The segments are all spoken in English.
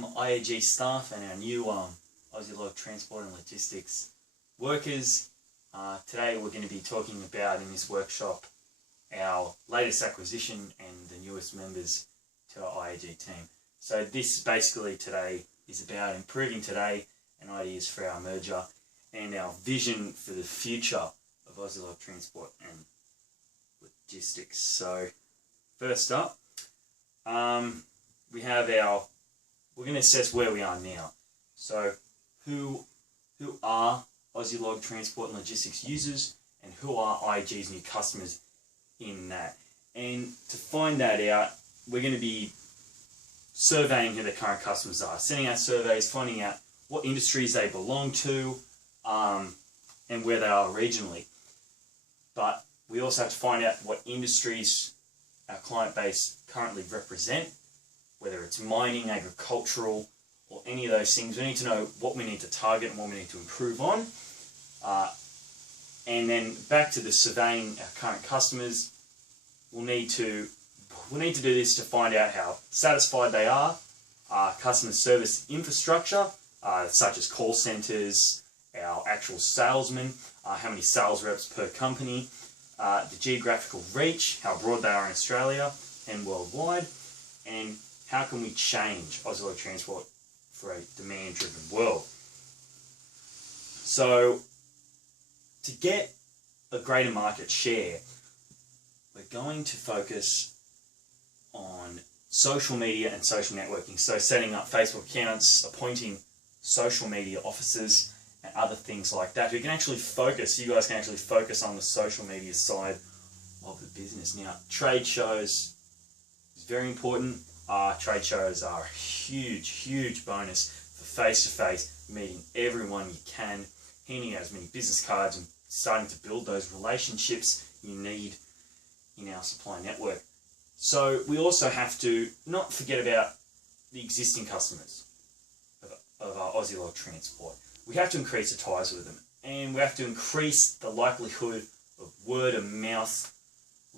IAG staff and our new Aussie Log Transport and Logistics workers. Today we're going to be talking about in this workshop our latest acquisition and the newest members to our IAG team. So this basically today is about improving today and ideas for our merger and our vision for the future of Aussie Log Transport and Logistics. So first up, we're going to assess where we are now. So who are Aussie Log Transport and Logistics users and who are IAG's new customers in that. And to find that out, we're going to be surveying who the current customers are, sending out surveys, finding out what industries they belong to and where they are regionally. But we also have to find out what industries our client base currently represent, whether it's mining, agricultural, or any of those things. We need to know what we need to target and what we need to improve on. And then back to the surveying our current customers, we'll need to do this to find out how satisfied they are, customer service infrastructure, such as call centres, our actual salesmen, how many sales reps per company, the geographical reach, how broad they are in Australia and worldwide, and how can we change Aussie Log Transport for a demand-driven world. So to get a greater market share, we're going to focus on social media and social networking. So setting up Facebook accounts, appointing social media officers and other things like that. You guys can actually focus on the social media side of the business. Now, trade shows is very important. Trade shows are a huge bonus for face-to-face, meeting everyone you can, handing out as many business cards and starting to build those relationships you need in our supply network. So we also have to not forget about the existing customers of our Aussie Log Transport. We have to increase the ties with them, and we have to increase the likelihood of word of mouth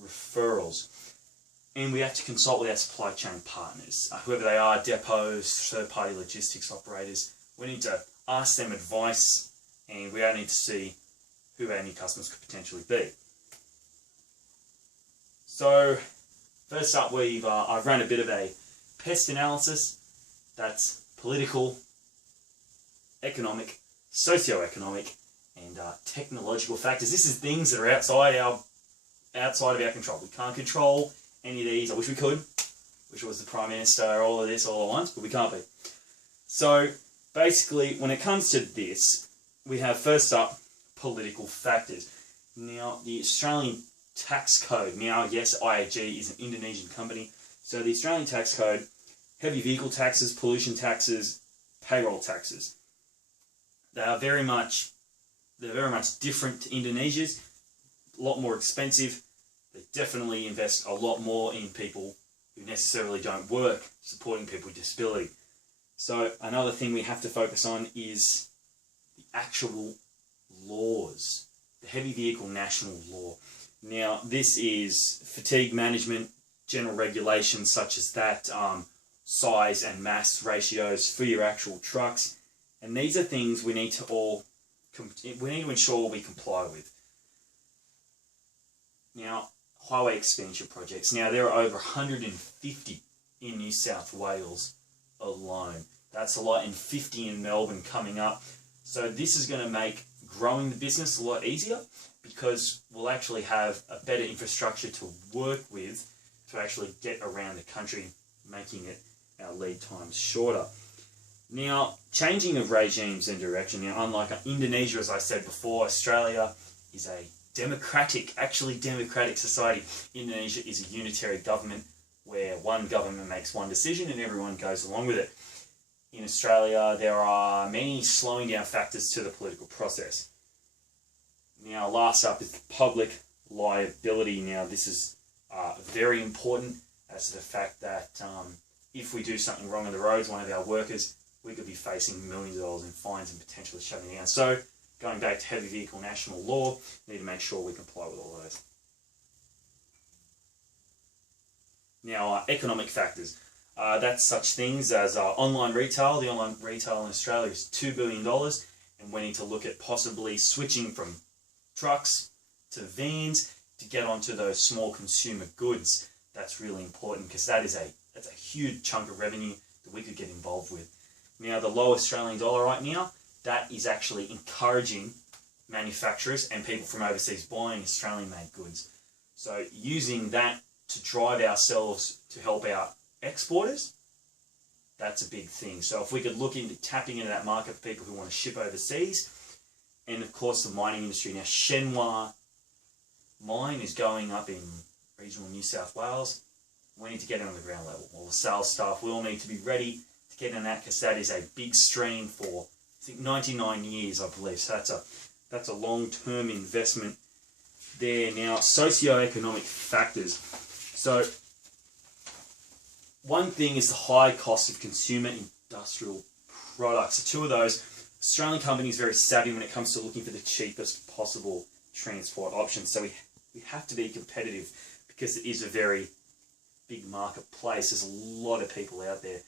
referrals. And we have to consult with our supply chain partners, whoever they are, depots, third-party logistics operators. We need to ask them advice, and we need to see who our new customers could potentially be. So first up, I've run a bit of a pest analysis. That's political, economic, socio-economic, and technological factors. This is things that are outside of our control. We can't control any of these. I wish we could. Wish it was the Prime Minister, all of this all at once, but we can't be. So basically, when it comes to this, we have first up political factors. Now, the Australian tax code. Now, yes, IAG is an Indonesian company, so the Australian tax code, heavy vehicle taxes, pollution taxes, payroll taxes. They're very much different to Indonesia's. A lot more expensive. They definitely invest a lot more in people who necessarily don't work, supporting people with disability. So another thing we have to focus on is the actual laws, the heavy vehicle national law. Now, this is fatigue management, general regulations such as that, size and mass ratios for your actual trucks. And these are things we need to ensure we comply with. Now, highway expansion projects. Now, there are over 150 in New South Wales alone. That's a lot, and 50 in Melbourne coming up. So this is going to make growing the business a lot easier because we'll actually have a better infrastructure to work with to actually get around the country, making it our lead times shorter. Now, changing of regimes and direction. Now, unlike Indonesia, as I said before, Australia is a democratic society. Indonesia is a unitary government where one government makes one decision and everyone goes along with it. In Australia, there are many slowing down factors to the political process. Now, last up is public liability. Now, this is very important as to the fact that if we do something wrong on the roads, one of our workers, we could be facing millions of dollars in fines and potentially shutting down. So, going back to heavy vehicle national law, we need to make sure we comply with all those. Now, economic factors. That's such things as online retail. The online retail in Australia is $2 billion, and we need to look at possibly switching from trucks to vans to get onto those small consumer goods. That's really important because that's a huge chunk of revenue that we could get involved with. Now, the low Australian dollar right now, that is actually encouraging manufacturers and people from overseas buying Australian-made goods. So using that to drive ourselves to help out exporters, that's a big thing. So if we could look into tapping into that market for people who want to ship overseas, and of course the mining industry. Now, Shenhua mine is going up in regional New South Wales. We need to get it on the ground level. All the sales staff, we all need to be ready to get in that because that is a big stream for, I think, 99 years, I believe. So that's a long-term investment there. Now, socio-economic factors. So one thing is the high cost of consumer industrial products. So two of those, Australian companies are very savvy when it comes to looking for the cheapest possible transport options. So we have to be competitive because it is a very big marketplace. There's a lot of people out there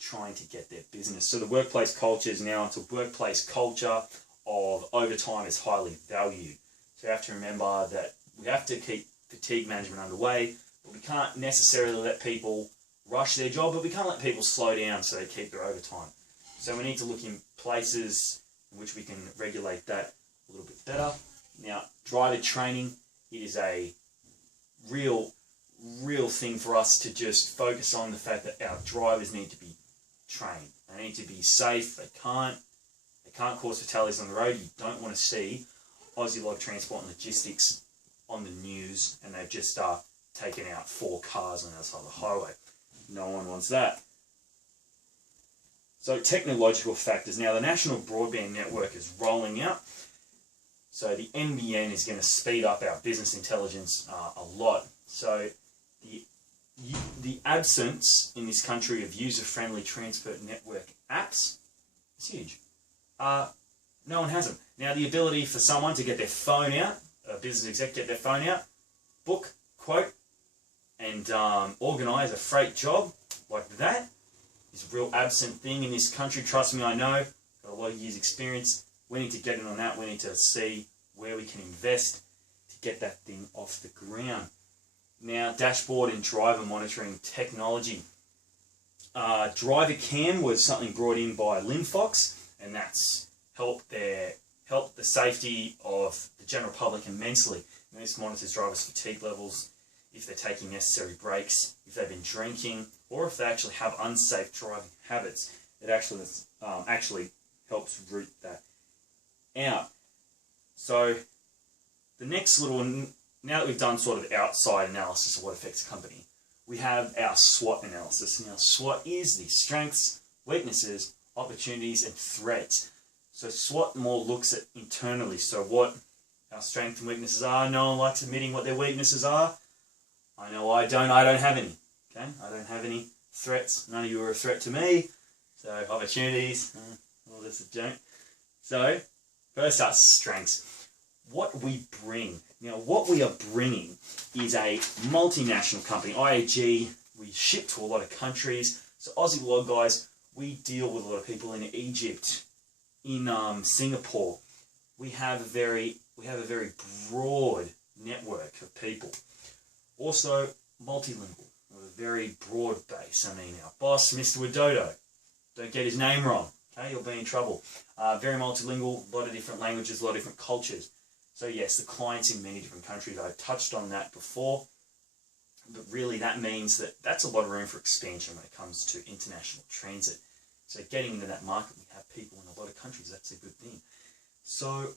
trying to get their business. So the workplace culture is now it's a workplace culture of overtime is highly valued. So you have to remember that we have to keep fatigue management underway, but we can't necessarily let people rush their job, but we can't let people slow down so they keep their overtime. So we need to look in places in which we can regulate that a little bit better. Now, driver training, it is a real thing for us to just focus on the fact that our drivers need to be trained. They need to be safe. They can't cause fatalities on the road. You don't want to see Aussie Log Transport and Logistics on the news and they've just taken out 4 cars on the other side of the highway. No one wants that. So technological factors. Now the National Broadband Network is rolling out. So the NBN is going to speed up our business intelligence a lot. So the absence in this country of user-friendly transport network apps is huge. No one has them. Now the ability for someone to get their phone out, a business exec get their phone out, book, quote, and organise a freight job like that is a real absent thing in this country. Trust me, I know. Got a lot of years experience. We need to get in on that. We need to see where we can invest to get that thing off the ground. Now, dashboard and driver monitoring technology. Driver Cam was something brought in by Linfox, and that's helped the safety of the general public immensely. And this monitors drivers' fatigue levels, if they're taking necessary breaks, if they've been drinking, or if they actually have unsafe driving habits. It actually helps root that out. So the next little, now that we've done sort of outside analysis of what affects a company, we have our SWOT analysis. Now SWOT is the strengths, weaknesses, opportunities, and threats. So SWOT more looks at internally, so what our strengths and weaknesses are. No one likes admitting what their weaknesses are. I know I don't have any. Okay, I don't have any threats. None of you are a threat to me. So opportunities, all this is junk. So first up, strengths. What we bring. Now what we are bringing is a multinational company, IAG. We ship to a lot of countries. So Aussie Log guys, we deal with a lot of people in Egypt, in Singapore. We have a very broad network of people. Also multilingual, with a very broad base. I mean, our boss, Mr. Widodo, don't get his name wrong, okay? You'll be in trouble. Very multilingual, a lot of different languages, a lot of different cultures. So yes, the clients in many different countries. I've touched on that before, but really that means that that's a lot of room for expansion when it comes to international transit. So getting into that market, we have people in a lot of countries. That's a good thing. So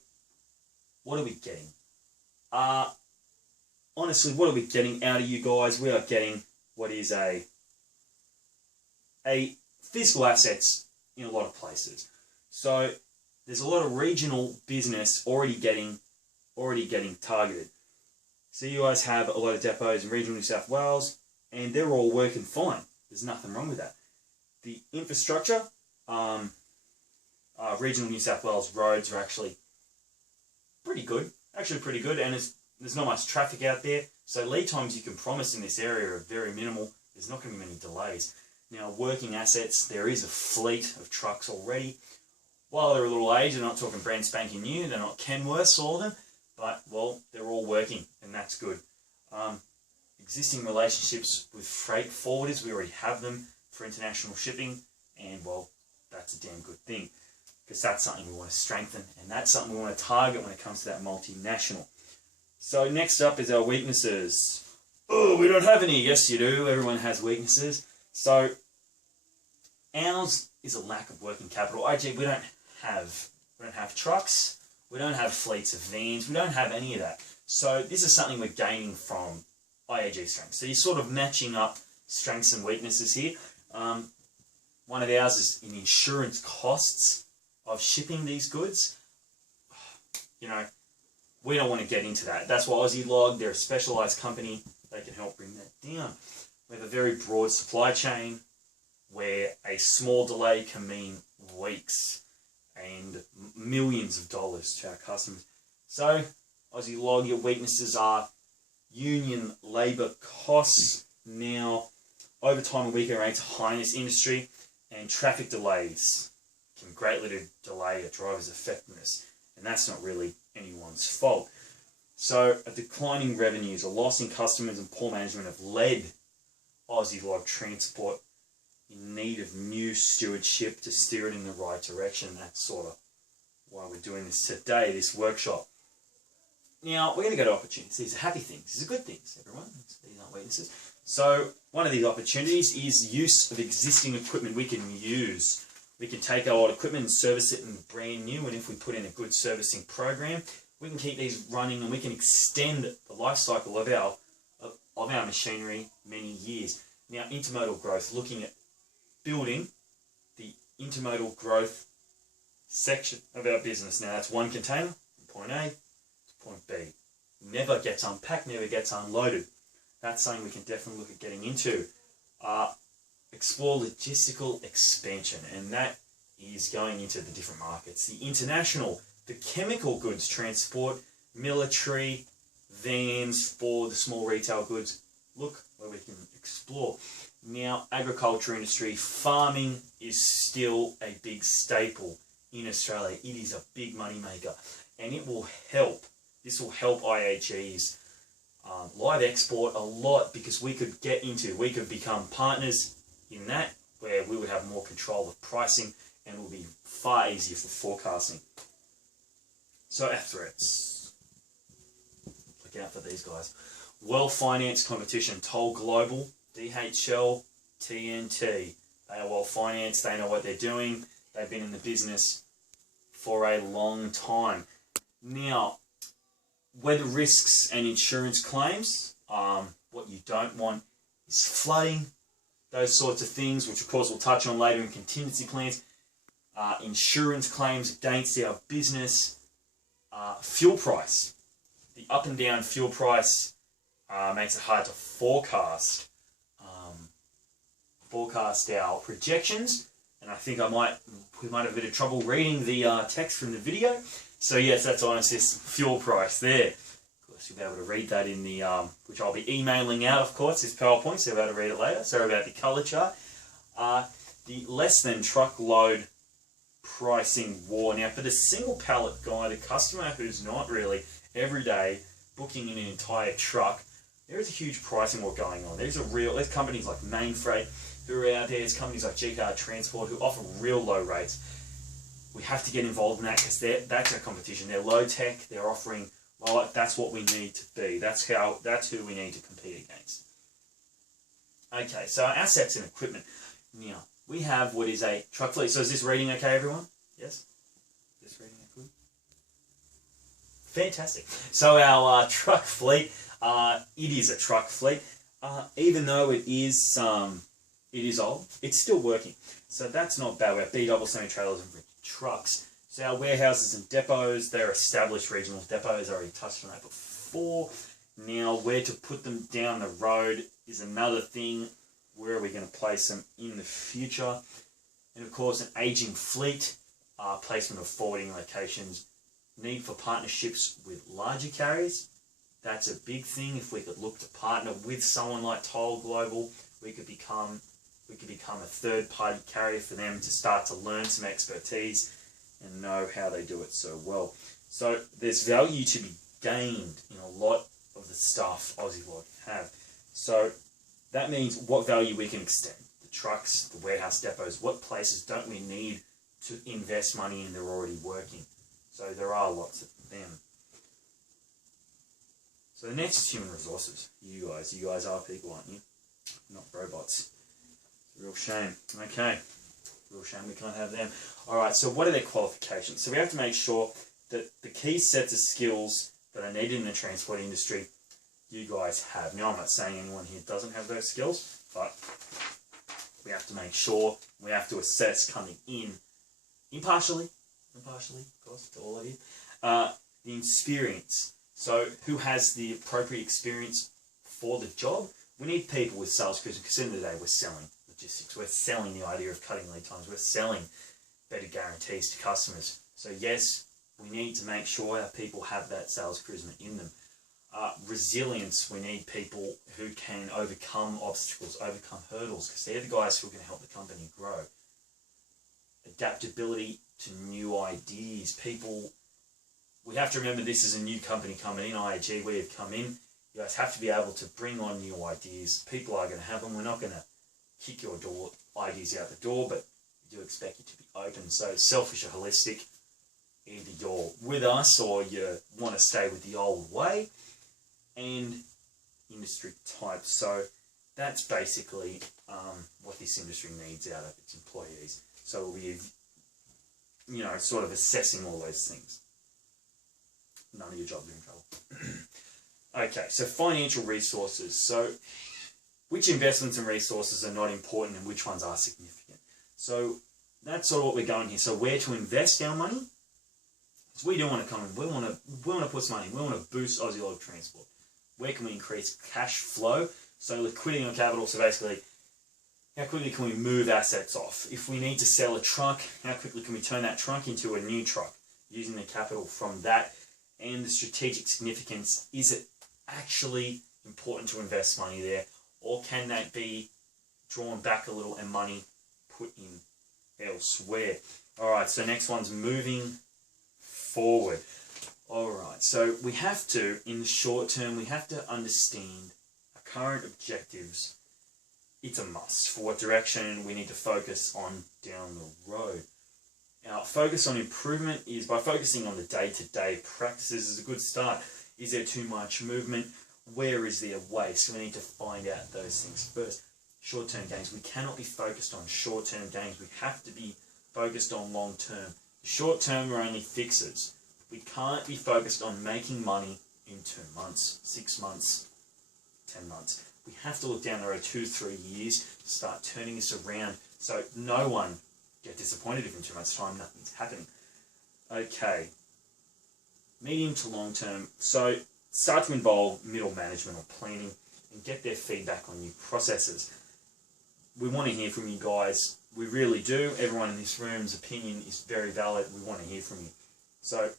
what are we getting? Honestly, what are we getting out of you guys? We are getting what is a physical assets in a lot of places. So there's a lot of regional business already getting targeted. So you guys have a lot of depots in regional New South Wales, and they're all working fine. There's nothing wrong with that. The infrastructure, regional New South Wales roads are actually pretty good. And there's not much traffic out there, so lead times you can promise in this area are very minimal. There's not going to be many delays. Now, working assets, there is a fleet of trucks already. While they're a little aged, they're not talking brand spanking new, they're not Kenworths, all of them, but, well, they're all working, and that's good. Existing relationships with freight forwarders, we already have them for international shipping, and, well, that's a damn good thing, because that's something we want to strengthen, and that's something we want to target when it comes to that multinational. So next up is our weaknesses. Oh, we don't have any. Yes, you do. Everyone has weaknesses. So ours is a lack of working capital. IG, we don't have trucks. We don't have fleets of vans. We don't have any of that. So this is something we're gaining from IAG strengths. So you're sort of matching up strengths and weaknesses here. One of ours is in insurance costs of shipping these goods. You know, we don't want to get into that. That's why Aussie Log, they're a specialised company. They can help bring that down. We have a very broad supply chain where a small delay can mean weeks and millions of dollars to our customers. So, Aussie Log, your weaknesses are union labour costs. Now, overtime and weekend rates are high in this industry, and traffic delays can greatly delay a driver's effectiveness, and that's not really anyone's fault. So, a declining revenues, a loss in customers, and poor management have led Aussie Log Transport in need of new stewardship to steer it in the right direction. That's sort of why we're doing this today, this workshop. Now, we're going to go to opportunities. These are happy things. These are good things, everyone. These aren't weaknesses. So, one of these opportunities is use of existing equipment we can use. We can take our old equipment and service it in brand new, and if we put in a good servicing program, we can keep these running and we can extend the life cycle of our machinery many years. Now, intermodal growth, looking at building the intermodal growth section of our business. Now, that's one container from point A to point B. Never gets unpacked, never gets unloaded. That's something we can definitely look at getting into. Explore logistical expansion, and that is going into the different markets. The international, the chemical goods transport, military, vans for the small retail goods. Look where we can explore. Now, agriculture industry, farming is still a big staple in Australia. It is a big money maker, and it will help. This will help IAG's live export a lot, because we could become partners in that, where we would have more control of pricing and it will be far easier for forecasting. So our threats. Look out for these guys. Well-financed competition. Toll Global, DHL, TNT. They are well-financed. They know what they're doing. They've been in the business for a long time. Now, weather risks and insurance claims. What you don't want is flooding, those sorts of things, which of course we'll touch on later in contingency plans. Insurance claims against our business. Fuel price. The up and down fuel price makes it hard to forecast our projections, and I think we might have a bit of trouble reading the text from the video. So yes, that's honest, this fuel price there. Of course, you'll be able to read that in the, which I'll be emailing out, of course, this PowerPoint, so you'll be able to read it later. Sorry about the colour chart. The less than truckload pricing war. Now, for the single pallet guy, the customer who's not really every day booking in an entire truck, there is a huge pricing war going on. There's companies like Mainfreight who are out there. There's companies like G-Card Transport who offer real low rates. We have to get involved in that, because that's our competition. They're low tech. They're offering, well, that's what we need to be. That's who we need to compete against. Okay, so assets and equipment. Now, we have what is a truck fleet. So is this reading okay, everyone? Yes? Is this reading okay? Fantastic. So our truck fleet, it is a truck fleet. Even though it is old, it's still working. So that's not bad. We have B-double semi-trailers and trucks. So our warehouses and depots, they're established regional depots. I already touched on that before. Now, where to put them down the road is another thing. Where are we going to place them in the future? And of course, an aging fleet, placement of forwarding locations, need for partnerships with larger carriers. That's a big thing. If we could look to partner with someone like Toll Global, we could become we could become a third-party carrier for them to start to learn some expertise and know how they do it so well. So there's value to be gained in a lot of the stuff Aussie Log have. So that means what value we can extend. The trucks, the warehouse depots, what places don't we need to invest money in, they're already working. So there are lots of them. So the next is human resources. You guys are people, aren't you? Not robots. It's a real shame. Okay. Real shame we can't have them. Alright, so what are their qualifications? So we have to make sure that the key sets of skills that are needed in the transport industry, you guys have. Now, I'm not saying anyone here doesn't have those skills, but we have to make sure, we have to assess coming in, impartially, of course, to all of you, the experience. So, who has the appropriate experience for the job? We need people with sales skills, because in the day we're selling logistics. We're selling the idea of cutting lead times. We're selling better guarantees to customers. So yes, we need to make sure our people have that sales charisma in them. Resilience, we need people who can overcome obstacles, overcome hurdles, because they're the guys who are going to help the company grow. Adaptability to new ideas. People, we have to remember this is a new company coming in, IAG, we have come in. You guys have to be able to bring on new ideas. People are going to have them. We're not going to kick your ideas out the door, but we do expect you to be open. So selfish or holistic, either you're with us or you want to stay with the old way. And industry type. So that's basically what this industry needs out of its employees. So we're, sort of assessing all those things. None of your jobs are in trouble. Okay, so financial resources. So which investments and resources are not important and which ones are significant? So that's sort of what we're going here. So where to invest our money? So we do want to come in. We want to put some money in. We want to boost Aussie Log Transport. Where can we increase cash flow? So liquidity on capital. So basically, how quickly can we move assets off? If we need to sell a truck, how quickly can we turn that truck into a new truck using the capital from that? And the strategic significance, is it actually important to invest money there, or can that be drawn back a little and money put in elsewhere? Alright, so next one's moving forward. Alright, so we have to, in the short term, we have to understand our current objectives. It's a must for what direction we need to focus on down the road. Our focus on improvement is by focusing on the day-to-day practices is a good start. Is there too much movement? Where is there waste? We need to find out those things first. Short-term gains. We cannot be focused on short-term gains. We have to be focused on long-term. Short-term are only fixes. We can't be focused on making money in 2 months, 6 months, 10 months. We have to look down the road 2-3 years to start turning this around so no one get disappointed if in 2 months' time nothing's happening. Okay. Medium to long term. So start to involve middle management or planning and get their feedback on new processes. We want to hear from you guys. We really do. Everyone in this room's opinion is very valid. We want to hear from you. So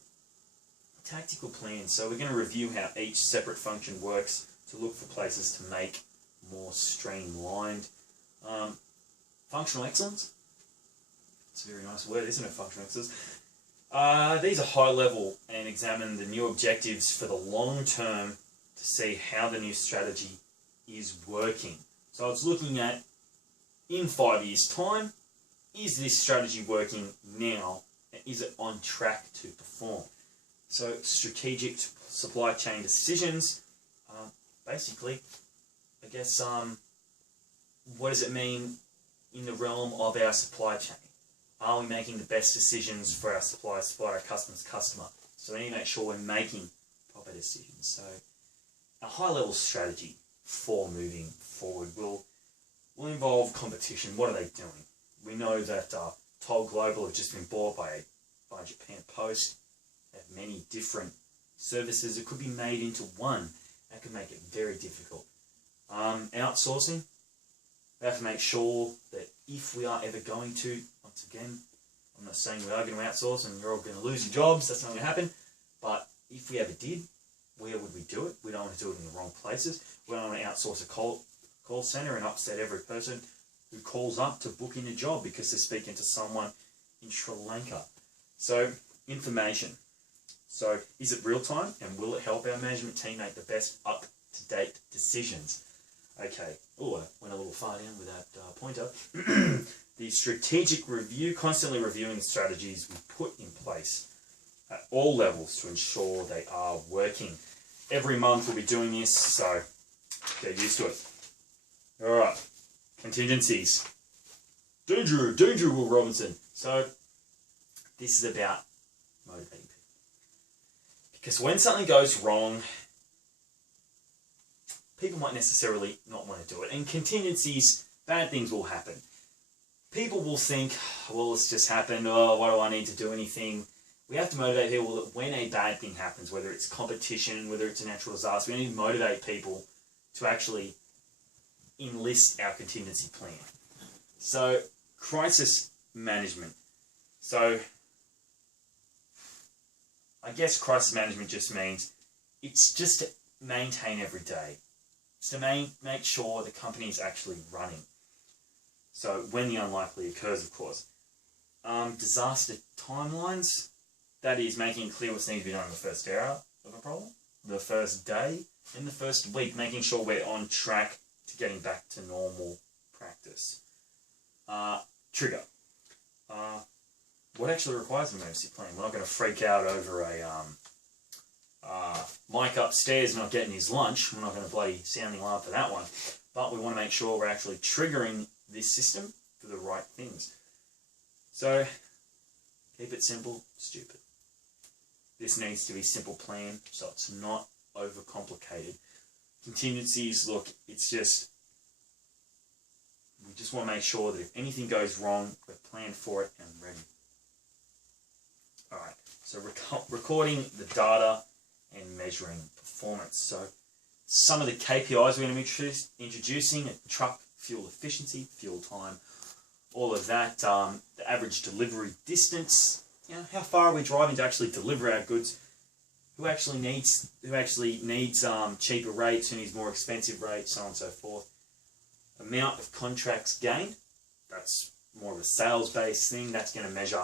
tactical plans. So we're going to review how each separate function works to look for places to make more streamlined. Functional excellence. It's a very nice word, isn't it, functional excellence? These are high level and examine the new objectives for the long term to see how the new strategy is working. So it's looking at, in 5 years' time, is this strategy working now? And is it on track to perform? So strategic supply chain decisions, basically, I guess, what does it mean in the realm of our supply chain? Are we making the best decisions for our suppliers, for our customer? So we need to make sure we're making proper decisions. So a high-level strategy for moving forward will involve competition. What are they doing? We know that Toll Global have just been bought by Japan Post. They have many different services. It could be made into one. That could make it very difficult. Outsourcing. We have to make sure that if we are ever going to, once again, I'm not saying we are going to outsource and you're all going to lose your jobs, that's not going to happen, but if we ever did, where would we do it? We don't want to do it in the wrong places. We don't want to outsource a call center and upset every person. who calls up to book in a job because they're speaking to someone in Sri Lanka. So, information. So, is it real time, and will it help our management team make the best up-to-date decisions? Okay. Oh, I went a little far down with that pointer. The strategic review, constantly reviewing the strategies we put in place at all levels to ensure they are working. Every month we'll be doing this, so get used to it. Alright, contingencies. Danger, Will Robinson. So, this is about motivating people. Because when something goes wrong, people might necessarily not want to do it. And contingencies, bad things will happen. People will think, well, it's just happened, oh, why do I need to do anything? We have to motivate people that when a bad thing happens, whether it's competition, whether it's a natural disaster, we need to motivate people to actually enlist our contingency plan. So, crisis management. So, I guess crisis management just means it's just to maintain every day. It's to make sure the company is actually running. So, when the unlikely occurs, of course. Disaster timelines. That is making it clear what's needs to be done in the first hour of a problem, the first day, and the first week, making sure we're on track to getting back to normal practice. Trigger. What actually requires an emergency plan? We're not going to freak out over a Mike upstairs not getting his lunch. We're not going to bloody sounding alarm for that one. But we want to make sure we're actually triggering this system for the right things. So, keep it simple, stupid. This needs to be simple plan, so it's not overcomplicated. Contingencies, look, it's just, we just want to make sure that if anything goes wrong, we're planned for it and ready. Alright, so recording the data and measuring performance. So some of the KPIs we're going to be introducing: truck fuel efficiency, fuel time, all of that, the average delivery distance, you know, how far are we driving to actually deliver our goods, who actually needs cheaper rates, who needs more expensive rates, so on and so forth. Amount of contracts gained, that's more of a sales-based thing. That's going to measure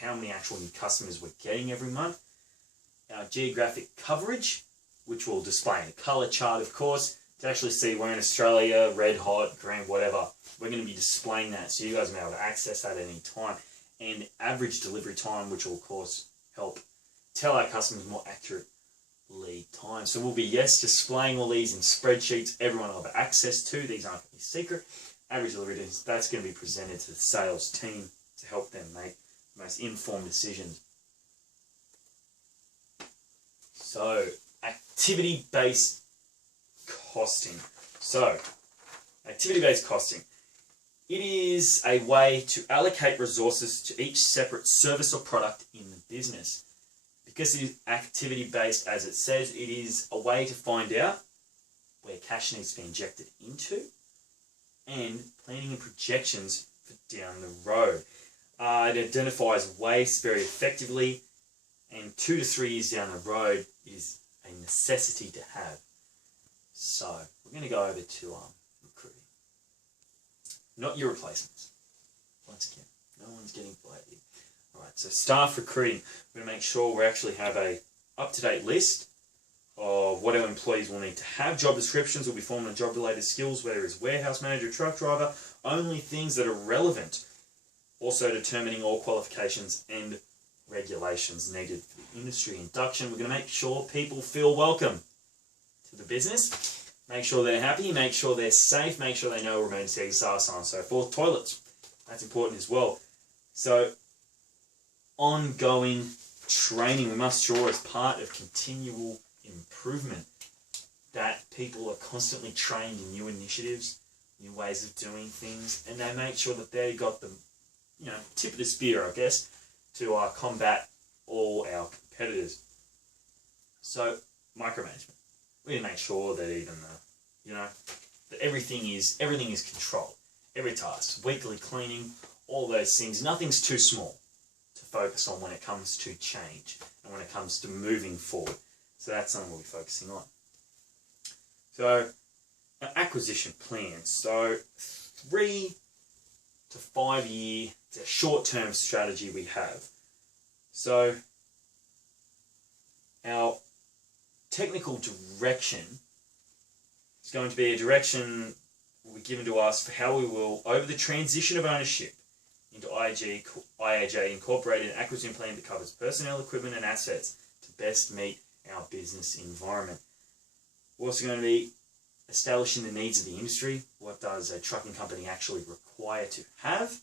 how many actual new customers we're getting every month. Our geographic coverage, which will display in a colour chart, of course, to actually see we're in Australia, red, hot, green, whatever. We're going to be displaying that, so you guys will be able to access that at any time. And average delivery time, which will, of course, help tell our customers more accurate lead time. So we'll be, yes, displaying all these in spreadsheets. Everyone will have access to. These aren't going to be secret. Average delivery time, that's going to be presented to the sales team to help them make the most informed decisions. So, activity-based costing. So, activity-based costing. It is a way to allocate resources to each separate service or product in the business. Because it is activity-based, as it says, it is a way to find out where cash needs to be injected into and planning and projections for down the road. It identifies waste very effectively, and 2 to 3 years down the road is a necessity to have. So, we're going to go over to recruiting. Not your replacements. Once again, no one's getting fired here. Alright, so staff recruiting. We're going to make sure we actually have a up-to-date list of what our employees will need to have. Job descriptions will be formed on job-related skills, whether it's warehouse manager, truck driver, only things that are relevant. Also determining all qualifications and regulations needed for the industry induction. We're going to make sure people feel welcome to the business. Make sure they're happy, make sure they're safe, make sure they know we're emergency exits, so on and so forth. Toilets, that's important as well. So, ongoing training. We must ensure as part of continual improvement that people are constantly trained in new initiatives, new ways of doing things, and they make sure that they got the tip of the spear, I guess, to combat all our competitors. So, micromanagement. We need to make sure that even that everything is controlled. Every task, weekly cleaning, all those things. Nothing's too small to focus on when it comes to change and when it comes to moving forward. So that's something we'll be focusing on. So, acquisition plans. So, 3 to 5 year, it's a short-term strategy we have. So our technical direction is going to be a direction will be given to us for how we will, over the transition of ownership into IAJ, incorporate an acquisition plan that covers personnel, equipment and assets to best meet our business environment. We're also going to be establishing the needs of the industry. What does a trucking company actually require to have?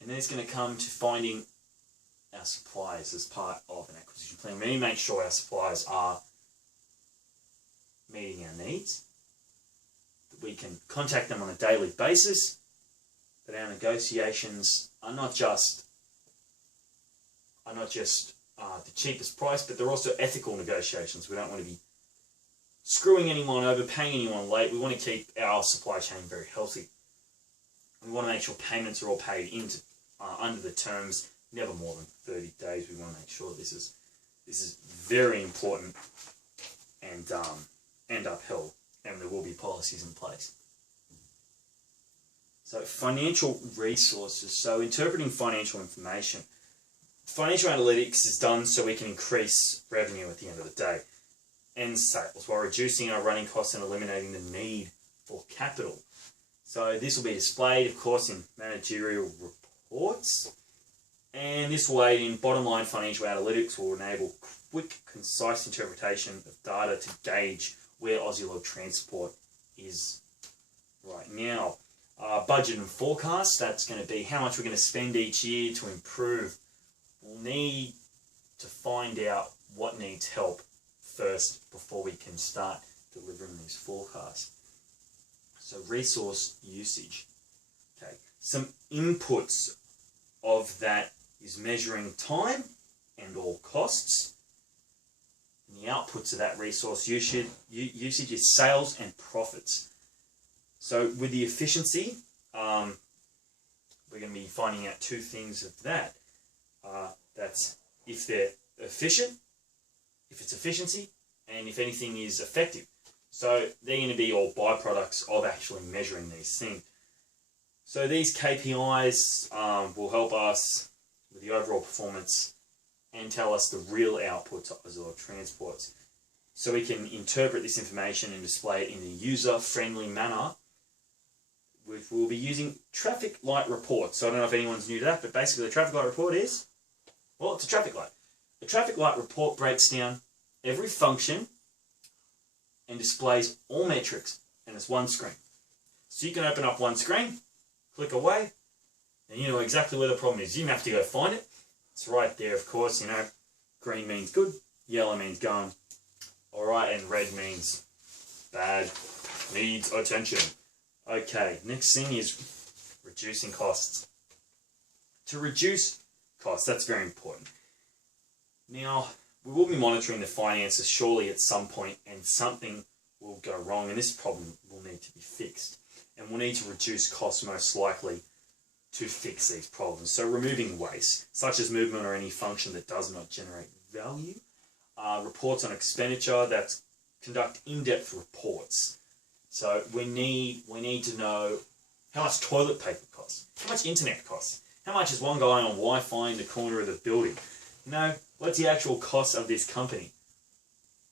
And then it's going to come to finding our suppliers as part of an acquisition plan. We need to make sure our suppliers are meeting our needs, that we can contact them on a daily basis, that our negotiations are not just the cheapest price, but they're also ethical negotiations. We don't want to be screwing anyone over, paying anyone late. We want to keep our supply chain very healthy. We want to make sure payments are all paid into under the terms, never more than 30 days. We want to make sure this is very important and upheld, and there will be policies in place. So financial resources. So interpreting financial information. Financial analytics is done so we can increase revenue at the end of the day and sales while reducing our running costs and eliminating the need for capital. So this will be displayed, of course, in managerial reports, and this way in bottom line financial analytics will enable quick, concise interpretation of data to gauge where Aussie Log Transport is right now. Budget and forecast, that's going to be how much we're going to spend each year to improve. We'll need to find out what needs help first before we can start delivering these forecasts. So resource usage. Okay, some inputs of that is measuring time and all costs. And the outputs of that resource usage is sales and profits. So with the efficiency, we're going to be finding out two things of that. That's if they're efficient, if it's efficiency, and if anything is effective. So they're going to be all byproducts of actually measuring these things. So these KPIs will help us with the overall performance and tell us the real outputs of Aussie Log Transports. So we can interpret this information and display it in a user-friendly manner. We'll be using traffic light reports. So I don't know if anyone's new to that, but basically the traffic light report is, well, it's a traffic light. A traffic light report breaks down every function and displays all metrics, and it's one screen. So you can open up one screen, click away, and you know exactly where the problem is. You don't have to go find it. It's right there, of course. You know, green means good, yellow means going all right, and red means bad, needs attention. Okay, next thing is reducing costs. To reduce costs, that's very important. Now, we will be monitoring the finances surely at some point, and something will go wrong, and this problem will need to be fixed. And we'll need to reduce costs most likely to fix these problems. So removing waste, such as movement or any function that does not generate value. Reports on expenditure, that's conduct in-depth reports. So we need to know how much toilet paper costs, how much internet costs, how much is one guy on Wi-Fi in the corner of the building. You know, what's the actual cost of this company?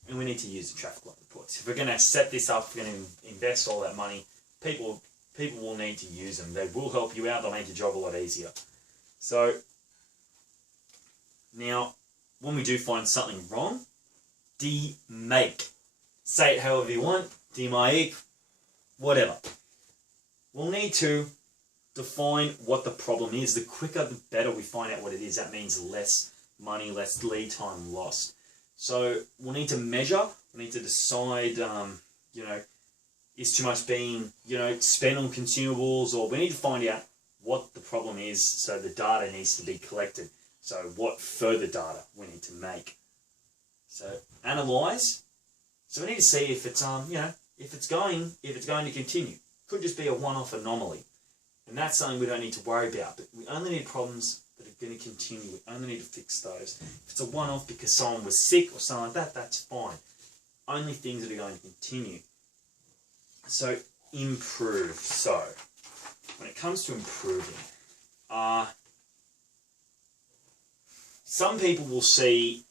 And we need to use the traffic light reports. If we're going to set this up, if we're going to invest all that money, people will need to use them. They will help you out. They'll make your job a lot easier. So now, when we do find something wrong, demake. Say it however you want. Demake. Whatever. We'll need to define what the problem is. The quicker, the better we find out what it is. That means less money, less lead time lost. So we'll need to measure. We need to decide, you know, is too much being, you know, spent on consumables, or we need to find out what the problem is. So the data needs to be collected. So what further data we need to make. So analyze. So we need to see if it's, you know, if it's going to continue. Could just be a one-off anomaly. And that's something we don't need to worry about. But we only need problems that are going to continue. We only need to fix those. If it's a one-off because someone was sick or something like that, that's fine. Only things that are going to continue. So improve. So comes to improving, some people will see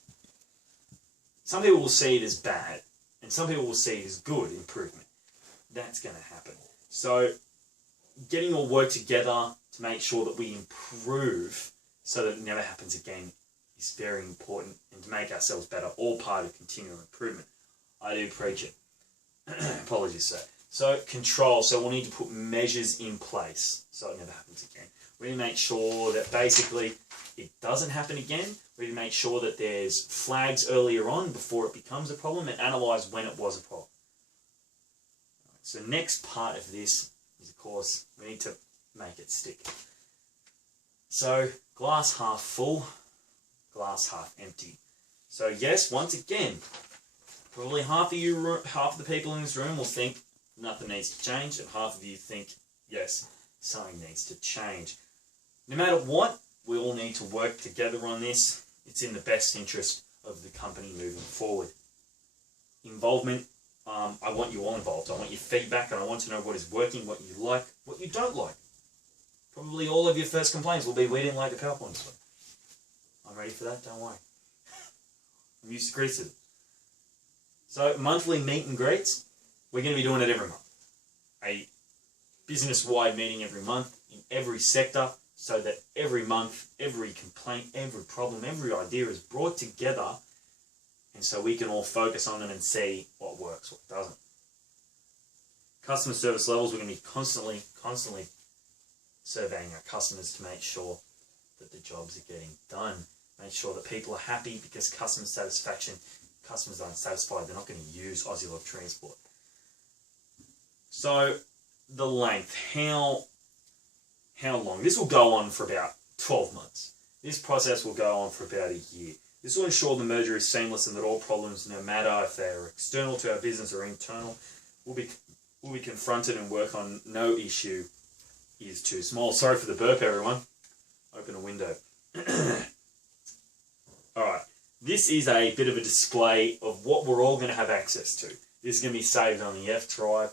it as bad, and some people will see it as good improvement. That's going to happen. So getting all work together to make sure that we improve so that it never happens again is very important, and to make ourselves better, all part of continual improvement. I do preach it. Apologies, sir. So control. So we'll need to put measures in place so it never happens again. We need to make sure that basically it doesn't happen again. We need to make sure that there's flags earlier on before it becomes a problem, and analyse when it was a problem. So next part of this is, of course, we need to make it stick. So glass half full, glass half empty. So yes, once again, probably half of the people in this room will think nothing needs to change, and half of you think, yes, something needs to change. No matter what, we all need to work together on this. It's in the best interest of the company moving forward. Involvement, I want you all involved. I want your feedback, and I want to know what is working, what you like, what you don't like. Probably all of your first complaints will be, we didn't like the PowerPoint slide. I'm ready for that, don't worry. I'm used to criticism. So monthly meet and greets, we're going to be doing it every month. A business-wide meeting every month in every sector, so that every month, every complaint, every problem, every idea is brought together, and so we can all focus on it and see what works, what doesn't. Customer service levels, we're going to be constantly surveying our customers to make sure that the jobs are getting done. Make sure that people are happy, because customer satisfaction, customers aren't satisfied, they're not going to use Aussie Log Transport. So the length, how long? This will go on for about 12 months. This process will go on for about a year. This will ensure the merger is seamless and that all problems, no matter if they're external to our business or internal, will be confronted and work on. No issue is too small. Sorry for the burp, everyone. Open a window. Alright, this is a bit of a display of what we're all going to have access to. This is going to be saved on the F drive.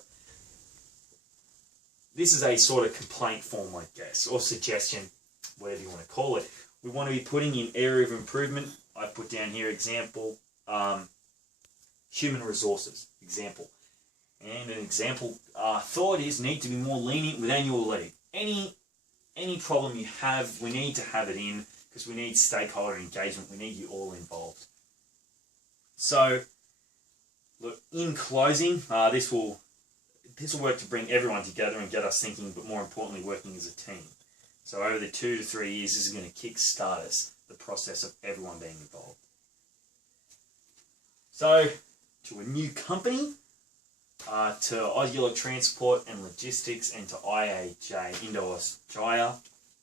This is a sort of complaint form, I guess, or suggestion, whatever you want to call it. We want to be putting in area of improvement. I put down here example, human resources, example. And an example thought is need to be more lenient with annual leave. Any problem you have, we need to have it in, because we need stakeholder engagement. We need you all involved. So, look, in closing, this will work to bring everyone together and get us thinking, but more importantly, working as a team. So over the 2 to 3 years, this is going to kick-start us, the process of everyone being involved. So, to a new company, to Aussie Log Transport and Logistics, and to IAJ, Indo-Australia,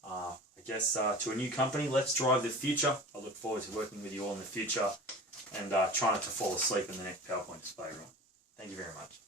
I guess to a new company, let's drive the future. I look forward to working with you all in the future, and try not to fall asleep in the next PowerPoint display room. Thank you very much.